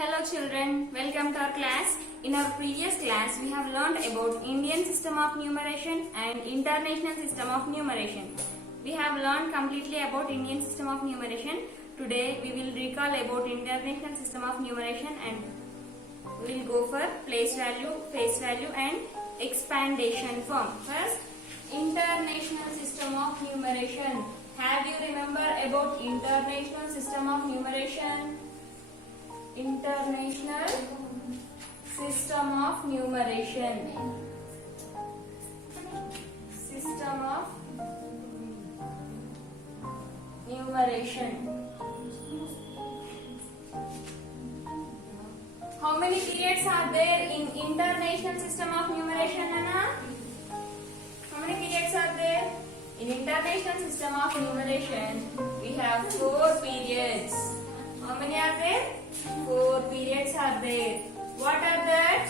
Hello children, welcome to our class. In our previous class, we have learned about Indian system of numeration and international system of numeration. We have learned completely about Indian system of numeration. Today, we will recall about international system of numeration and we will go for place value, face value and expandation form. First, international system of numeration. Have you remember about international system of numeration? International system of numeration. System of numeration. How many periods are there in international system of numeration, Anna? How many periods are there? In international system of numeration, we have 4 periods. How many are there? 4 periods are there. What are that?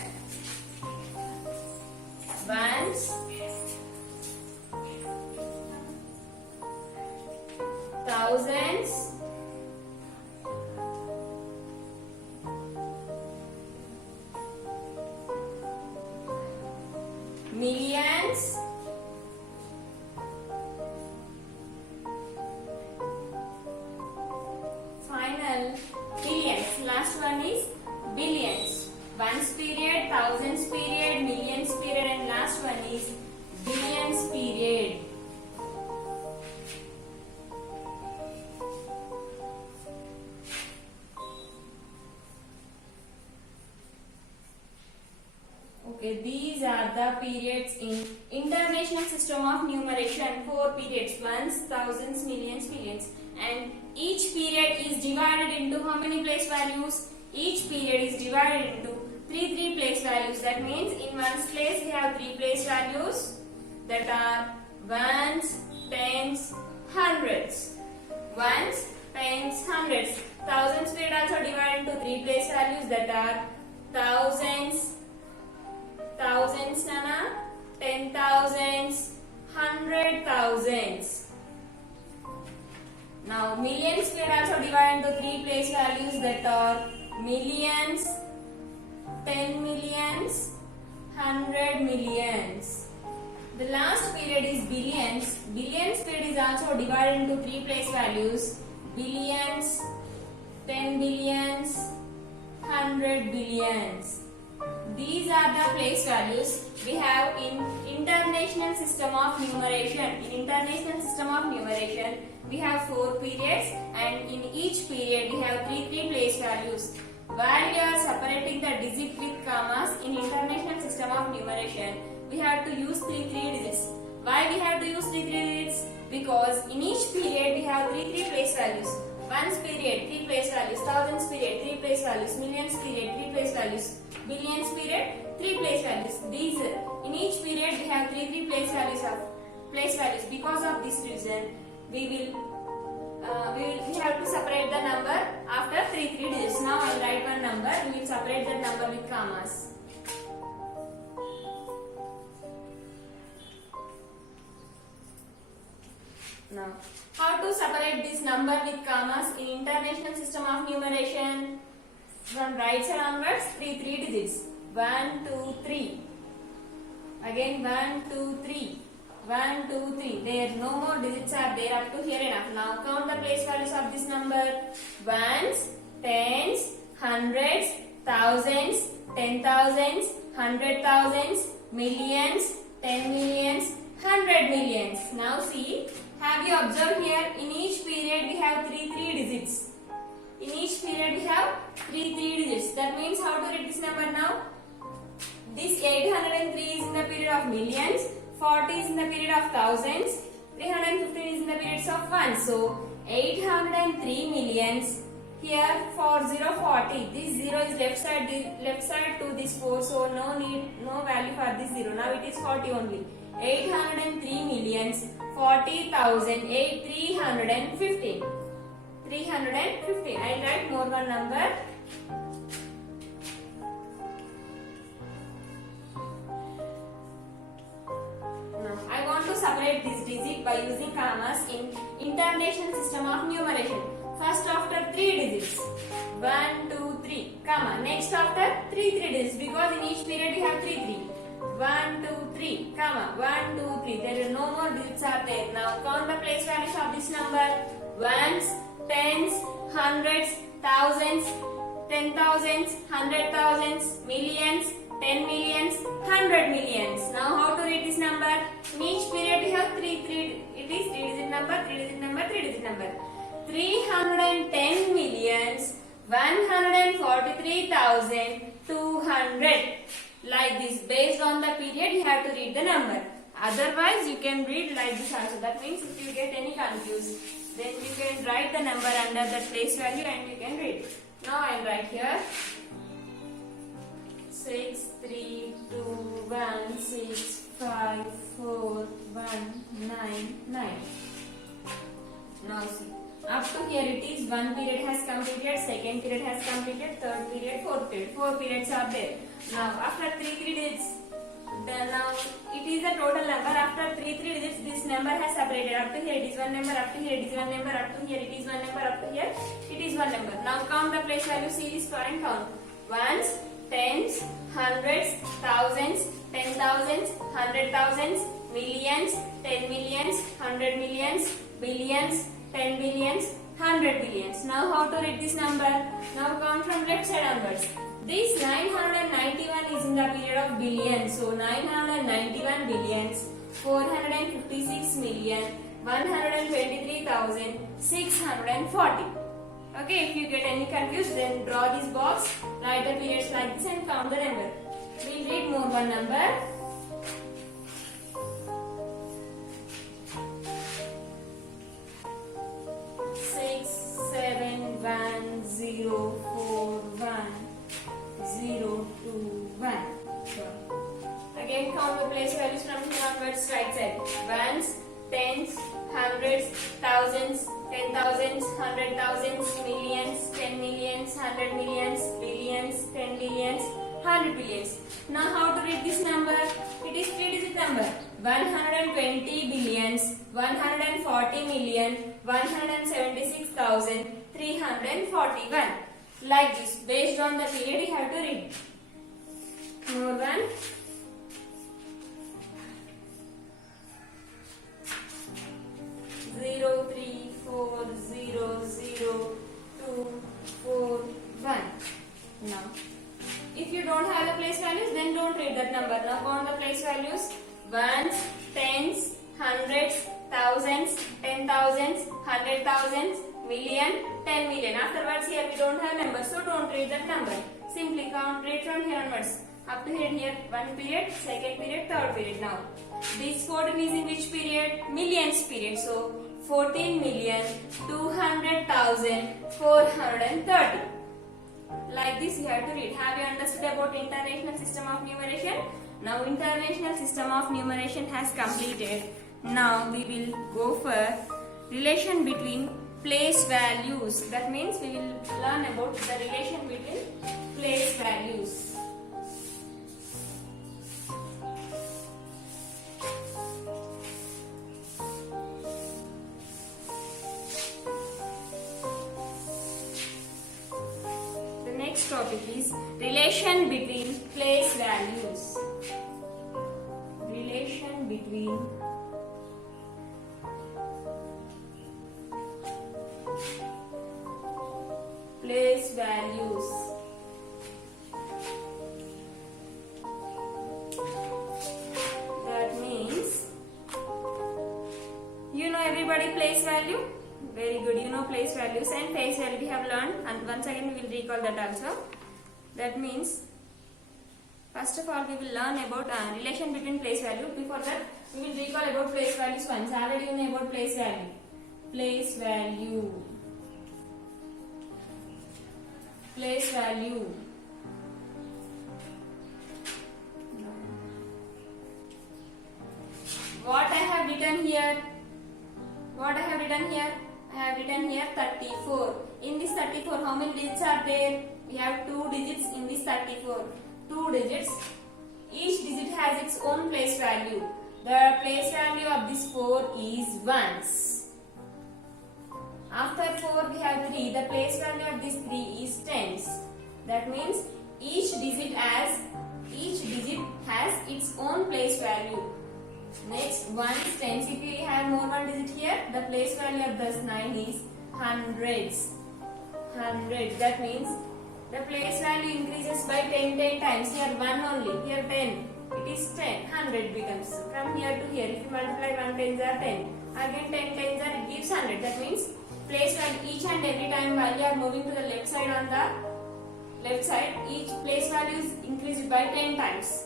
Ones, thousands, millions, final billions. Last one is billions. Ones period, thousands period, millions period and last one is billions period. Okay, these are the periods in international system of numeration. 4 periods, ones, thousands, millions, billions. And each period is divided into how many place values? Each period is divided into 3 place values. That means in ones place we have 3 place values that are ones, tens, hundreds. Ones, tens, hundreds. Thousands period also divided into 3 place values that are thousands, thousands, Nana, 10,000s, 100,000s. Now millions period also divided into 3 place values that are millions, 10 millions, 100 millions. The last period is billions. Billions period is also divided into 3 place values: billions, 10 billions, 100 billions. These are the place values we have in international system of numeration. In international system of numeration, we have 4 periods and in each period we have 3 place values. While we are separating the digit with commas in international system of numeration, we have to use 3 digits. Why we have to use 3 digits? Because in each period we have 3 place values. Ones period, 3 place values. Thousands period, 3 place values. Millions period, 3 place values. Billions period, 3 place values. These in each period we have 3 place values. Because of this reason, we have to separate the number after 3 digits. Now I will write one number. We will separate that number with commas. Now, how to separate this number with commas in international system of numeration? From right side onwards, 3 digits. 1, 2, 3. Again 1, 2, 3. 1, 2, 3. There no more digits are there up to here enough. Now count the place values of this number. Ones, tens, hundreds, thousands, 10,000s, 100,000s, millions, 10 millions, 100 millions. Now see, have you observed here in each period we have 3 digits. In each period we have 3 digits. That means how to write this number now? This 803 is in the period of millions, 40 is in the period of thousands, 315 is in the periods of ones. So 803 millions. Here 40. This 0 is left side to this 4. So no value for this 0. Now it is 40 only. 803 millions, 40,000, 315. 315. I will write more one number. Now I want to separate this digit by using commas in international system of numeration. First after 3 digits. 1, 2, 3. comma. Next after 3 digits, because in each period we have 3. 1, 2, 3, comma. 1, 2, 3. There are no more digits are there. Now count the place values of this number. Ones, tens, hundreds, thousands, 10,000s, 100,000s, millions, 10 millions, 100 millions. Now how to read this number? In each period we have 3. It is 3 digit number, 3 digit number, 3 digit number. 310 millions, 143,200. Like this. Based on the period you have to read the number. Otherwise you can read like this also. That means if you get any confused, then you can write the number under the place value and you can read. Now I will write here 6, 3, 2, 1, 6, 5, 4, 1, 9, 9. Now see, up to here it is one period has completed, second period has completed, third period, fourth period. 4 periods are there. Now after 3 digits, then now it is the total number. After 3 digits, this number has separated. Up to here it is one number, up to here it is one number, up to here it is one number, up to here it is one number. Now count the place value, see this and count. Ones, tens, hundreds, thousands, 10,000s, 100,000s, millions, 10 millions, 100 millions, billions, 10 billions, 100 billions. Now how to read this number? Now count from left side onwards. This 991 is in the period of billions. So 991 billions, 456 million, 123,640. Okay, if you get any confused, then draw this box, write the periods like this and count the number. We'll read more one number. 6, 7, 1, 0, 4, 1, 0, 2, 1. Again count the place values from here onwards, right side. Ones, tens, hundreds, thousands, 10,000s, 100,000s, millions, 10 millions, 100 millions, billions, 10 billions, 100 billions. Now how to read this number? It is 3 digit number. 120 billions, 140 million, 176,341. Like this. Based on the period you have to read. More one. 0, 3, 4, 0, 0, 2, 4, 1. Now, if you don't have the place values, then don't read that number. Now count the place values. Ones, tens, hundreds, thousands, 10,000s, 100,000s, million, 10 million. Afterwards here we don't have numbers, so don't read that number. Simply count, read from here onwards. Up to here, one period, second period, third period. Now, this 14 is in which period? Millions period. So, 14,200,430. Like this you have to read. Have you understood about international system of numeration? Now, international system of numeration has completed. Now, we will go for relation between place values. That means we will learn about the relation between place values. The next topic is relation between place values. Relation between place values. That means, you know everybody place value? Very good, you know place values and place value we have learned, and once again we will recall that also. That means, first of all we will learn about relation between place value. Before that we will recall about place values once. Already you know about place value. Place value. Place value. What I have written here? What I have written here? I have written here 34. In this 34, how many digits are there? We have 2 digits in this 34. 2 digits. Each digit has its own place value. The place value of this 4 is ones. After 4 we have 3. The place value of this 3 is tens. The That means each digit has its own place value. Next, ones, tens. If we have more one digit here, the place value of this 9 is hundreds. Hundreds. That means the place value increases by 10 times. Here 1 only. Here 10. It is 10. 100 becomes. From here to here. If you multiply 1 tens are 10. Again 10 tens are, it gives 100. That means place value each and every time while you are moving to the left side on the left side, each place value is increased by 10 times.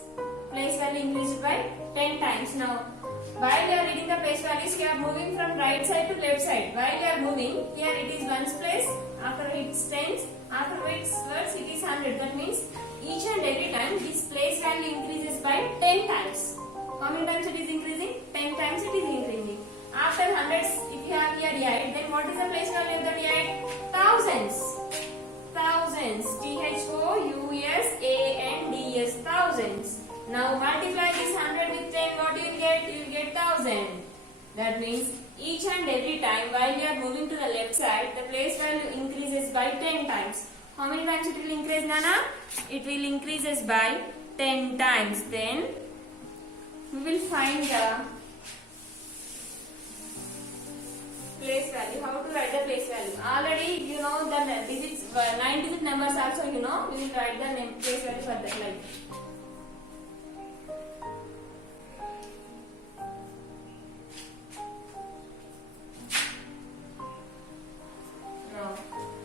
Place value increased by 10 times. Now, while you are reading the place values, you are moving from right side to left side. While you are moving, here it is ones place, after it's tens, afterwards it is 100. That means each and every time this place value increases by 10 times. How many times it is increasing? 10 times it is increasing. After hundreds, if you have here 8, then what is the place value of the 8? Thousands. Thousands. Thousands. Thousands. Now multiply this 100 with 10. What you will get? You will get 1000. That means each and every time while you are moving to the left side, the place value increases by 10 times. How many times it will increase, Nana? It will increases by 10 times. Then we will find the place value. How to write the place value? Already you know the digits, 9 digit numbers also you know. We will write the place value for that like.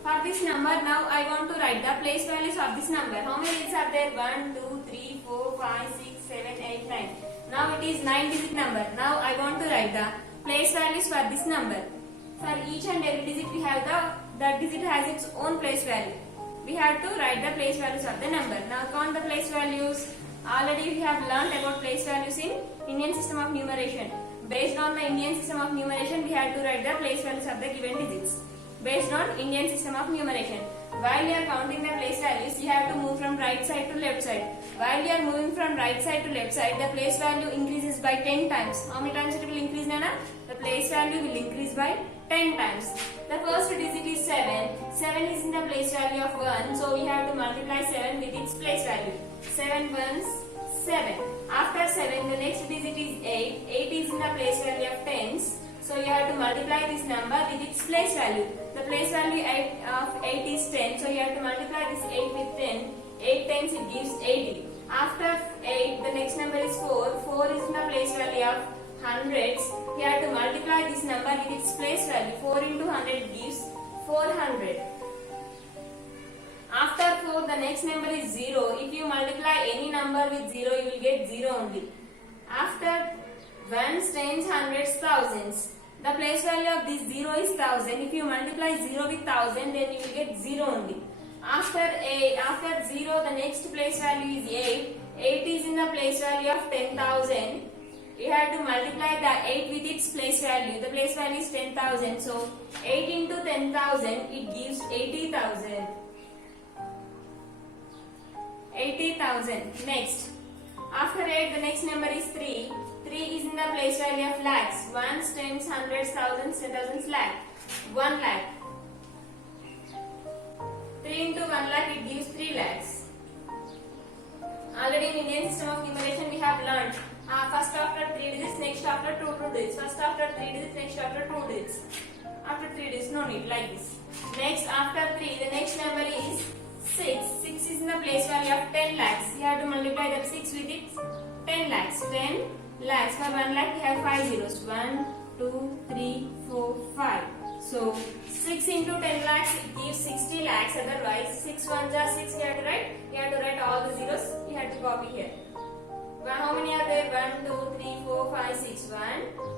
For this number, now I want to write the place values of this number. How many digits are there? 1, 2, 3, 4, 5, 6, 7, 8, 9. Now it is 9 digit number. Now I want to write the place values for this number. For each and every digit we have that digit has its own place value. We have to write the place values of the number. Now count the place values. Already we have learned about place values in Indian system of numeration. Based on the Indian system of numeration, we have to write the place values of the given digits. Based on Indian system of numeration. While you are counting the place values, you have to move from right side to left side. While you are moving from right side to left side, the place value increases by 10 times. How many times it will increase, Nana? The place value will increase by 10 times. The first digit is 7. 7 is in the place value of 1. So we have to multiply 7 with its place value. 7 ones, 7. After 7, the next digit is 8. 8 is in the place value of tens. So you have to multiply this number with its place value. The place value of 8 is 10. So you have to multiply this 8 with 10. 8 times it gives 80. After 8, the next number is 4. 4 is in the place value of hundreds. You have to multiply this number with its place value. 4 into 100 gives 400. After 4, the next number is 0. If you multiply any number with 0, you will get 0 only. After ones, tens, hundreds, thousands. The place value of this 0 is 1000. If you multiply 0 with 1000, then you will get 0 only. After 0, the next place value is 8. 8 is in the place value of 10,000. You have to multiply the 8 with its place value. The place value is 10,000. So 8 into 10,000, it gives 80,000. 80,000. Next. After 8, the next number is 3. 3 is in the place value of lakhs. Ones, tens, hundreds, thousands, 10,000 lakh. 1 lakh. 3 into 1 lakh, it gives 3 lakhs. Already in Indian system of numeration we have learned. First after 3 digits, next after 2 digits. First after 3 digits, next after 2 digits. After 3 digits, no need, like this. Next after 3, the next number is 6. 6 is in the place value of 10 lakhs. You have to multiply that 6 with it. 10 lakhs. 10 lakhs. For 1 lakh, we have 5 zeros. 1, 2, 3, 4, 5. So 6 into 10 lakhs, it gives 60 lakhs. Otherwise, 6 ones are 6. You have to write. You have to write all the zeros. You have to copy here. How many are there? 1, 2, 3, 4, 5, 6. 1,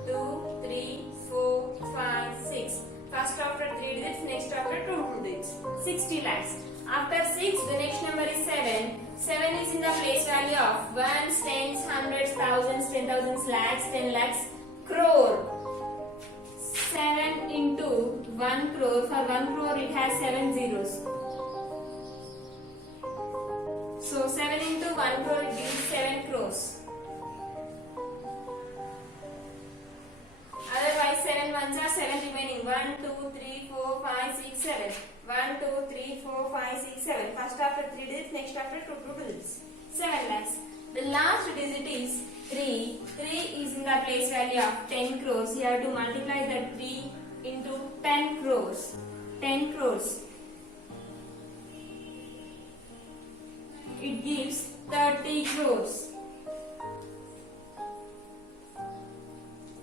2, 3, 4, 5, 6. First after 3 digits, next after 2 digits. 60 lakhs. After 6, the next number is 7. 7 is in the place value of ones, tens, hundreds, thousands, 10,000 lakhs, 10 lakhs, crore. 7 into 1 crore. For 1 crore, it has 7 zeros. So 7 into 1 crore, it gives 7 crores. Otherwise, 7 ones are 7 remaining. 1, 2, 3, 4, 5, 6, 7. 1, 2, 3, 4, 5, 6, 7. First after 3 next after 2 digits. 7 lakhs. The last digit is 3. 3 is in the place value of 10 crores. You have to multiply that 3 into 10 crores. 10 crores. It gives 30 crores.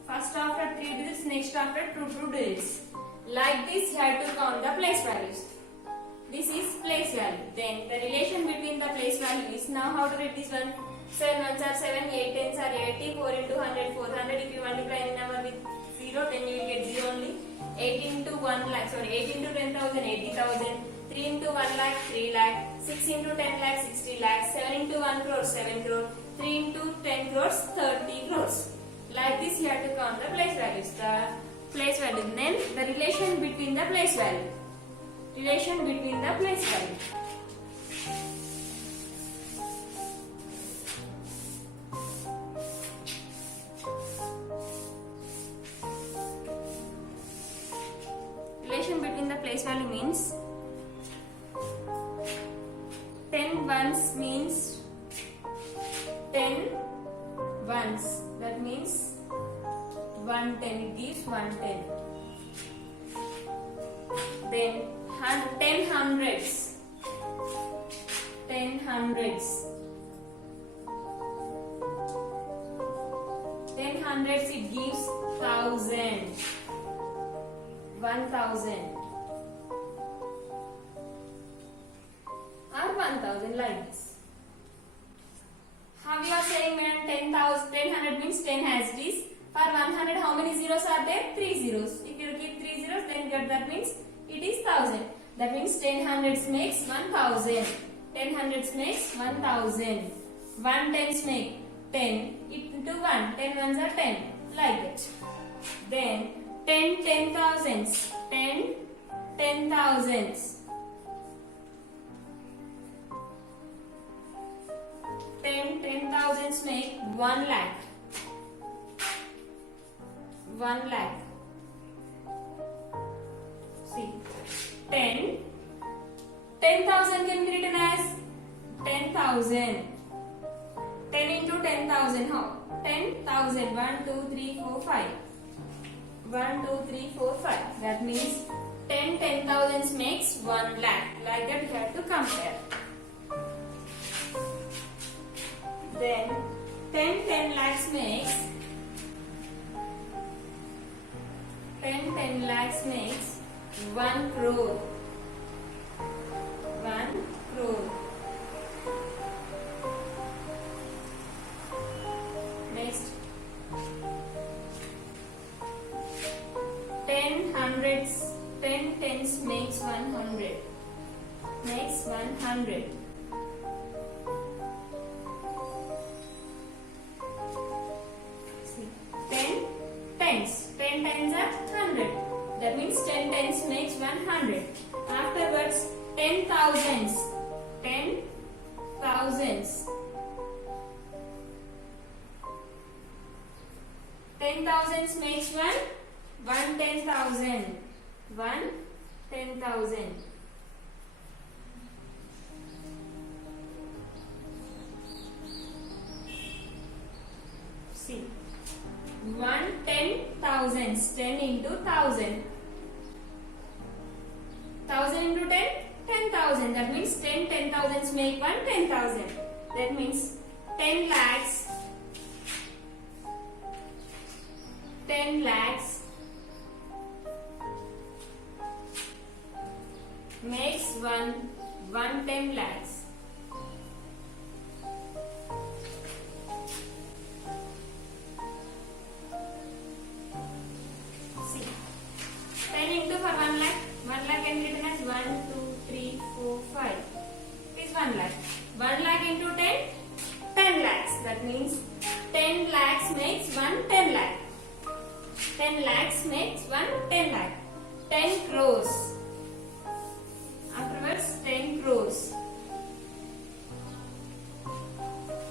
First after 3 digits, next after 2 digits. Like this, you have to count the place values. This is place value. Then the relation between the place value is, now how to write this one? 7 ones are 7, 8 tens are 80, 4 into 100, 400. If you multiply any number with 0, then you will get 0 only. 8 into 1 lakh, 8 into 10,000, 80,000. 3 into 1 lakh, 3 lakh. 6 into 10 lakh, 60 lakh. 7 into 1 crore, 7 crore. 3 into 10 crores, 30 crores. Like this, you have to count the place values. The place value. Then the relation between the place value. Relation between the place value. Relation between the place value means 10 ones means 10 ones. That means 110. It gives 110. Then 10 hundreds. 10 hundreds. 10 hundreds, it gives 1,000. 1,000. Or 1,000, like this. How you are saying, madam? 10,000, 1000 means 10 has this. For 100, how many zeros are there? 3 zeros. If you keep 3 zeros, then that means it is 1,000. That means 10 hundreds makes 1,000. 10 hundreds makes 1,000. 1 tens make 10 into 1. 10 ones are 10. Like that. Then 10 10,000s. 10 10,000s. 10 10,000s make 1 lakh. 1 lakh. See, 10,000 can be written as 10,000. 10 into 10,000, how? 10,000. 1, 2, 3, 4, 5. 1, 2, 3, 4, 5. That means 10 10,000s makes 1 lakh. Like that, you have to compare. Then 10 lakhs makes 10 lakhs makes 1 crore. 1 crore. Next, 10 hundreds. 10 tens makes 100. Makes 100. See, 10 tens. 10 tens are 100. That means 10 tens makes 100. Afterwards, 10 thousands. 10 thousands. 10 thousands makes 1 10,000. 1 10,000. See, 1 10,000s. 10 into 1,000. 1,000 into 10, 10,000. That means 10 10,000s make 1 10,000. That means 10 lakhs. 10 lakhs makes 110 lakhs. See, 10 into for 1 lakh. 1 lakh can be written as 1, 2, 3, 4, 5. It is 1 lakh. 1 lakh into 10, 10 lakhs. That means 10 lakhs makes 110 lakh. 10 lakhs makes 110 lakh. 10 crores. Afterwards, 10 crores.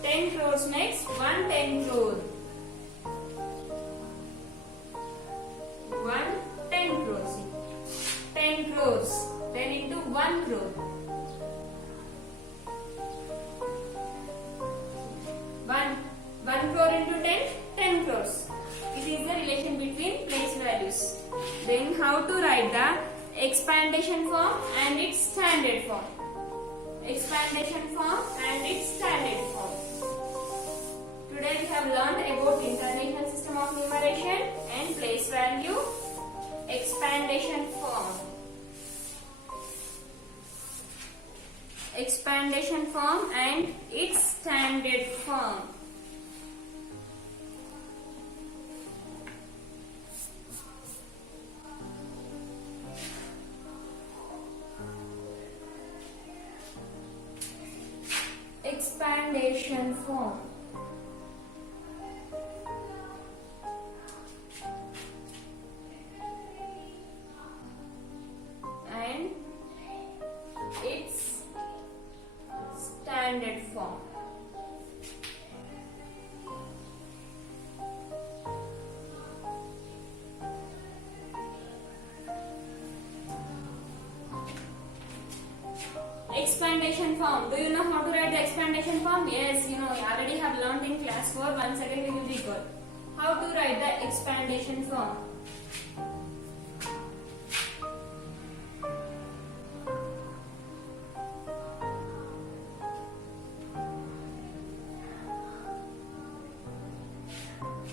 10 crores makes 110 crore. 110 crores. 10 crores. 10 into 1 crore. how to write the expandation form and its standard form. Expandation form and its standard form. Today we have learned about International System of Numeration and place value. Expandation form. Expandation form and its standard form. Expandation form. And its standard form. Expandation form. Do you know how to write the expandation form? Yes, you know, you already have learned in class 4. Once again we will recall. How to write the expandation form.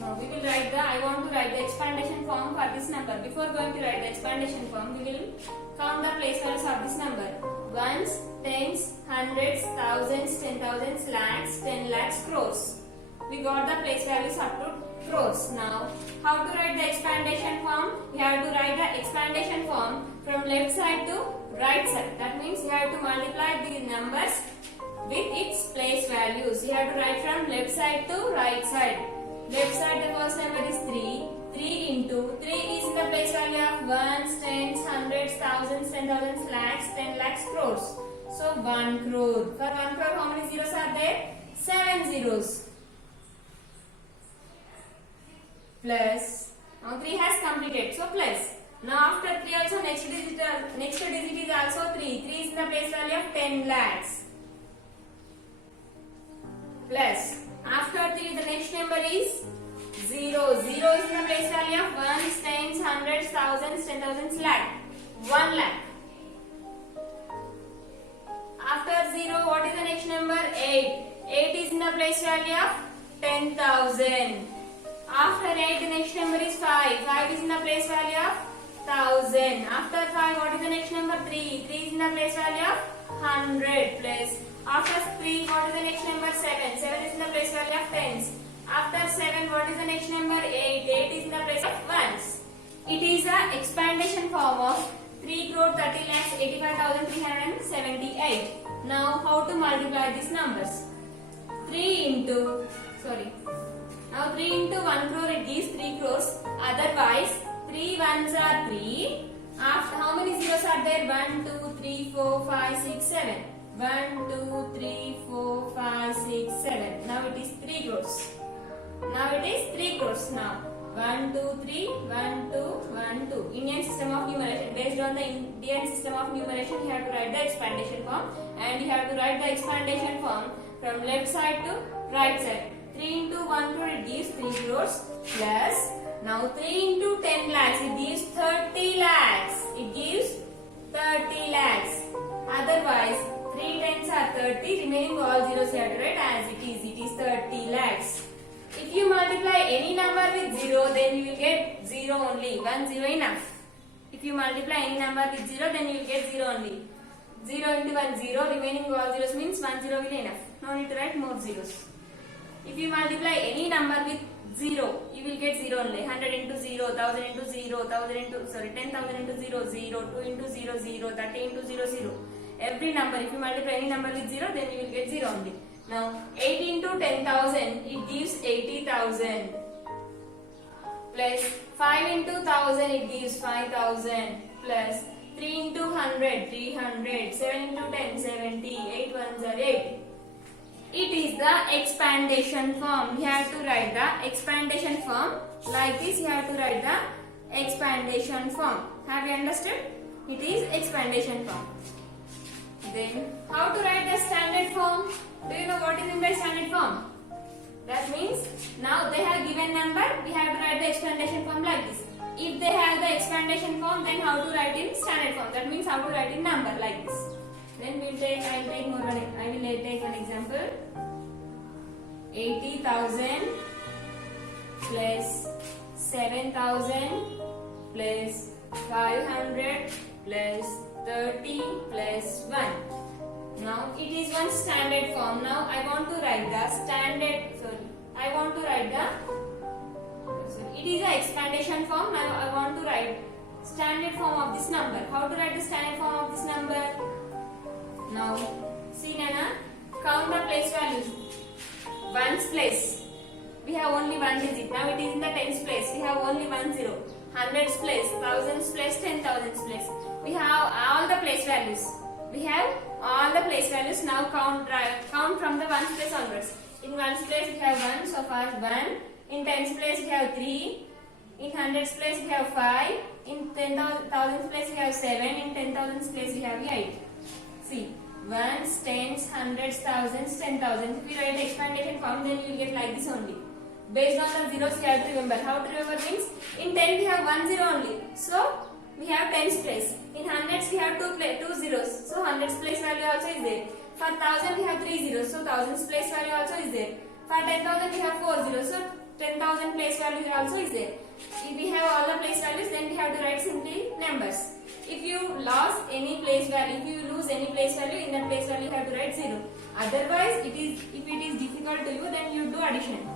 Now we will write the, I want to write the expandation form for this number. Before going to write the expandation form, we will count the place values of this number. Ones, tens, hundreds, thousands, 10,000, lakhs, 10 lakhs, crores. We got the place values up to crores. Now, how to write the expandation form? We have to write the expandation form from left side to right side. That means you have to multiply the numbers with its place values. You have to write from left side to right side. Left side, the first number is 3. 3 into 3 is in the place value of ones, tens, hundreds, thousands, 10,000, lakhs, 10 lakhs, crores. So 1 crore. For 1 crore, how many zeros are there? 7 zeros. Plus. Now 3 has completed. So plus. Now after 3 also next digit is also 3. 3 is in the place value of 10 lakhs. Plus. After 3 the next number is 0. 0 is in the place value of ones, tens, hundreds, thousands, 10,000, lakh. 1 lakh. After 0, what is the next number? 8. 8 is in the place value of 10,000. After 8, the next number is 5. 5 is in the place value of 1,000. After 5, what is the next number? 3. 3 is in the place value of 100 plus. After 3, what is the next number? 7. 7 is in the place value of tens. After 7, what is the next number? 8. 8 is in the place of ones. It is a expandation form of 3 crore 30 lakhs 85,378. Now, how to multiply these numbers? 3 into 1 crore it gives 3 crores. Otherwise, 3 ones are 3. After how many zeros are there? 1, 2, 3, 4, 5, 6, 7. 1, 2, 3, 4, 5, 6, 7. Now it is 3 crores. Now it is 3 crores now. 1, 2, 3, 1, 2, 1, 2. Indian system of numeration. Based on the Indian system of numeration, you have to write the expandation form. And you have to write the expandation form from left side to right side. 3 into 1 crore, it gives 3 crores. Plus, now 3 into 10 lakhs, it gives 30 lakhs. It gives 30 lakhs. Otherwise, 3 tens are 30. Remaining all zeros you have to write as it is. It is 30 lakhs. If you multiply any number with 0, then you will get 0 only. 1 0 enough. If you multiply any number with 0, then you will get 0 only. 0 into 1 0. Remaining all zeros means 1 0 will be enough. No need to write more zeros. If you multiply any number with 0, you will get 0 only. 100 into 0, 1000 into 0, 10,000 into 10,000 into 0, 0, 2 into 0, 0, 30 into 0, 0. Every number, if you multiply any number with 0, then you will get 0 only. Now, 8 into 10,000, it gives 80,000. Plus 5 into 1,000, it gives 5,000. Plus 3 into 100, 300. 7 into 10, 70. 8 ones are 8. It is the expandation form. You have to write the expandation form. Like this, you have to write the expandation form. Have you understood? It is expandation form. Then, how to write the standard form? Do you know what is in the standard form? That means, now they have given number, we have to write the expandation form like this. if they have the expandation form, then how to write in standard form? That means how to write in number like this. Then I will take one example. 80,000 plus 7,000 plus 500 plus 30 plus 1. Now it is one standard form. Now I want to write the it is a expandation form. Now I want to write standard form of this number. How to write the standard form of this number? Now see Nana, count the place values. Ones place, we have only one digit. Now it is in the tens place, we have only 1 0. Hundreds place, thousands place, 10,000s place. We have all the place values. Now count from the ones place onwards. In ones place we have 1, so first 1. In tens place we have 3. In hundreds place we have 5. In 10,000s place we have 7. In 10,000s place we have 8. See, ones, tens, hundreds, thousands, 10,000. If we write expandation form, then you will get like this only. Based on the zeros, you have to remember. How to remember means, in 10 we have 1 0 only. So, we have tens place. In hundreds we have 2 zeros. So, hundreds place value also is there. For 1000 we have 3 zeros. So, thousands place value also is there. For 10,000 we have 4 zeros. So, 10,000 place value also is there. If we have all the place values, then we have to write simply numbers. If you lose any place value, in that place value you have to write 0. Otherwise, if it is difficult to you, then you do addition.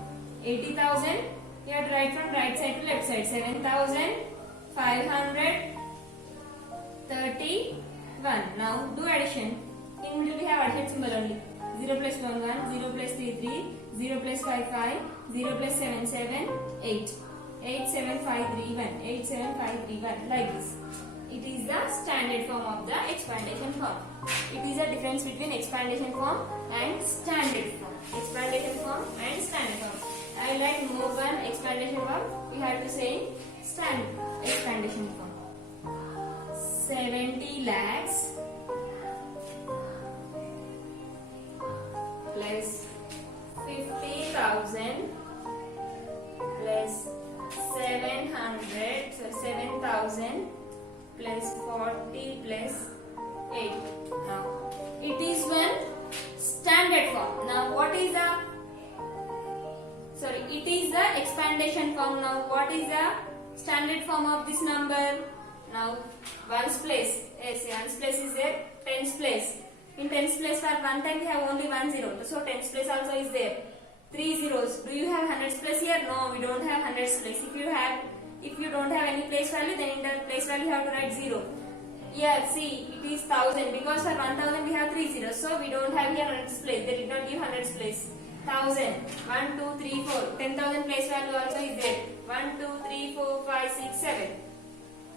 80,000, you have to write from right side to left side. 7,531. Now do addition. In middle we have addition symbol only. 0 plus 1 1, 0 plus 3 3, 0 plus 5 5, 0 plus 7 7, 8. 8 7 5 3 1, 8 7 5 3 1, like this. It is the standard form of the expandation form. It is a difference between expandation form and standard form. Expandation form and standard form. I like more one expandation form. We have to say standard expandation form. 70 lakhs plus 50,000 plus 7,000 plus 40 plus 8. Now it is one standard form. Now what is the it is the expandation form. Now what is the standard form of this number? Now ones place, ones place is there, tens place. In tens place for one time we have only 1 0. So tens place also is there. 3 zeros. Do you have hundreds place here? No, we don't have hundreds place. If you don't have any place value, then in the place value you have to write 0. Here, see, it is 1000 because for 1000 we have 3 zeros. So we don't have here hundreds place. They did not give hundreds place. 1000. 1, 2, 3, 4. 10,000 place value also is there. 1, 2, 3, 4, 5, 6, 7.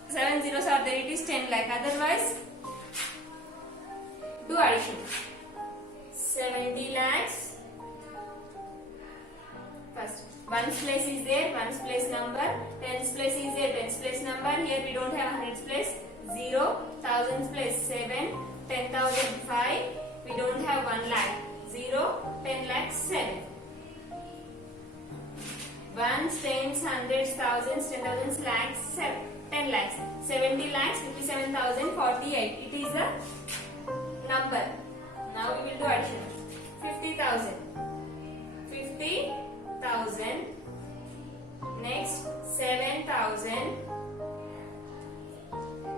7 zeros are there. It is 10 lakh. Otherwise, do addition. 70 lakhs. First, ones place is there, ones place number, tens place is there, tens place number. Here we don't have hundreds place, 0, thousands place 7, 10,000 5. We don't have 1 lakh, 0, 10 lakhs 7. Ones, tens, hundreds, thousands, 10,000 lakhs 7, 10 lakhs, 70 lakhs 57,048. It is the number. Now we will do addition. 50,000. 50,000. Next 7,000.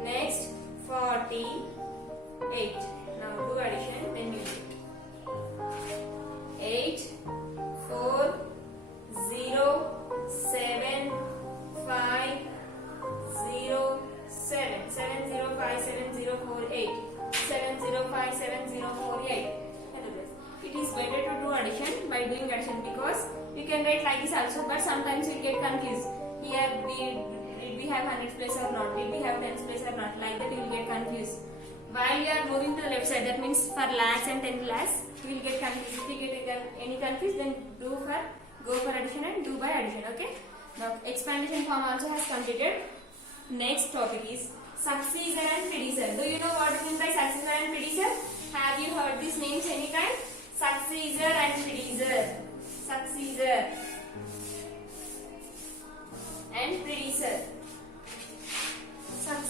Next 48. Now do addition. Then you do 8, 4, 0, 7, 5, 0, 7. 705 7048. 705 7048. It is better to do addition by doing addition because you can write like this also, but sometimes you get confused. Here did we have hundreds place or not? Did we have tens place or not? Like that you will get confused. While you are moving to the left side, that means for lakhs and 10 lakhs, you will get confused. If you get any confused, then go for addition and do by addition. Okay. Now expandation form also has completed. Next topic is successor and predecessor. Do you know what is meant by successor and predecessor? Have you heard these names any kind? Successor and predecessor. Successor and predecessor.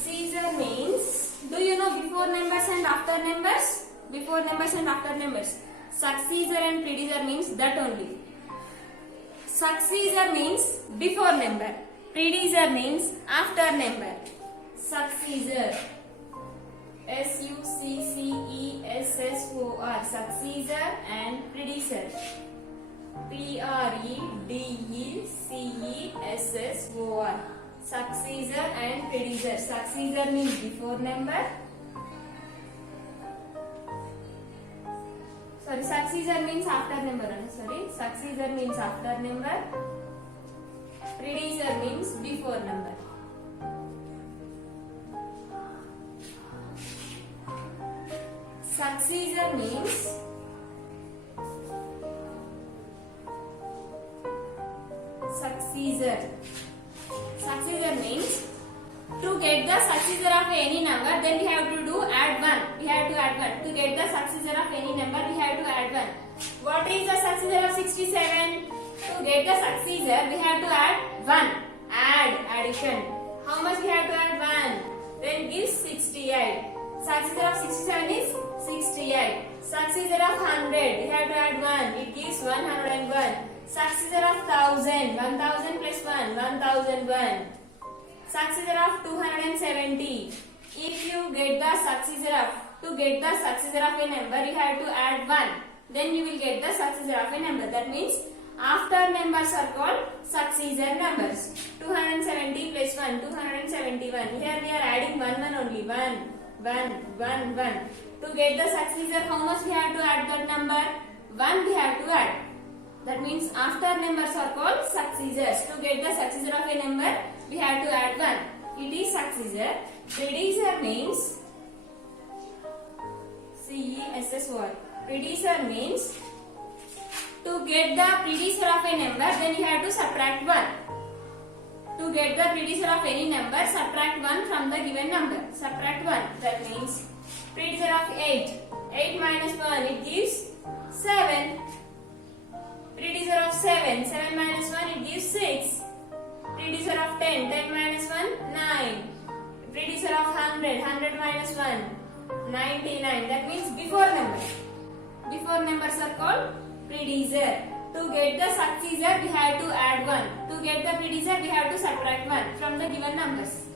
Successor means, do you know before numbers and after numbers? Before numbers and after numbers. Successor and predecessor means that only. Successor means before number. Predecessor means after number. Successor. Successor. Successor and predecessor. Predecessor. Successor and predecessor. Successor means before number. Sorry, successor means after number. Successor means after number. Predecessor means before number. Successor means Successor means to get the successor of any number, then we have to do add 1. We have to add 1. To get the successor of any number, we have to add 1. What is the successor of 67? To get the successor, we have to add 1. Addition. How much we have to add? 1. Then gives 68. Successor of 67 is 68. Successor of 100, we have to add 1. It gives 101. Successor of 1000, 1000 plus 1, 1001. Successor of 270. If you get the successor of a number, you have to add 1. Then you will get the successor of a number. That means after numbers are called successor numbers. 270 plus 1, 271. Here we are adding 1 only. 1. To get the successor, how much we have to add that number? 1 we have to add. That means after numbers are called successors. To get the successor of a number, we have to add 1. It is successor. Predecessor means CESSOR. Predecessor means to get the predecessor of a number, then you have to subtract 1. To get the predecessor of any number, subtract 1 from the given number. Subtract 1. That means predecessor of 8. 8 minus 1, it gives 7. Predecessor of 7. 7 minus 1, it gives 6. Predecessor of 10. 10 minus 1, 9. Predecessor of 100. 100 minus 1, 99. That means before numbers. Before numbers are called predecessor. To get the successor, we have to add 1. To get the predecessor, we have to subtract 1 from the given numbers.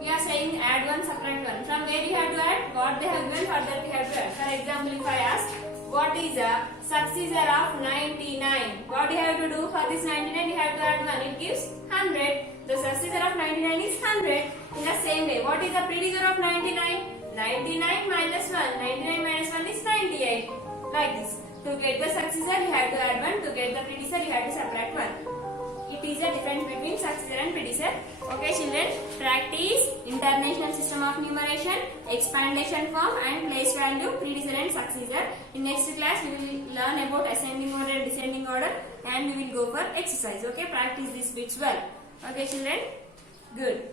We are saying add 1, subtract 1. From where we have to add? What they have given, further we have to add. For example, if I ask, what is the successor of 99? What you have to do for this 99? You have to add 1. It gives 100. The successor of 99 is 100. In the same way, what is the predecessor of 99? 99 minus 1. 99 minus 1 is 98. Like this. To get the successor, you have to add 1. To get the predecessor, you have to subtract 1. It is a difference between successor and predecessor. Okay children, practice international system of numeration, expandation form and place value, predecessor and successor. In next class, we will learn about ascending order and descending order, and we will go for exercise. Okay, practice these bits well. Okay children, good.